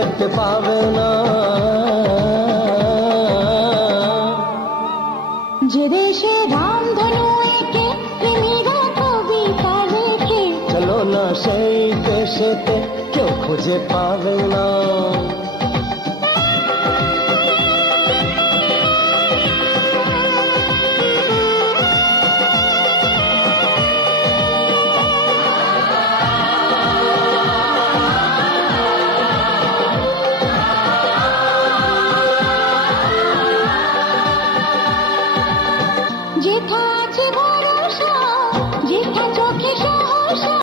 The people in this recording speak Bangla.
যেতে পাবে না। যে দেশে রামধনু এঁকে প্রেমীরা কবিতা লেখে, চলো না সেই দেশেতে, কেউ খুঁজে পাবে না।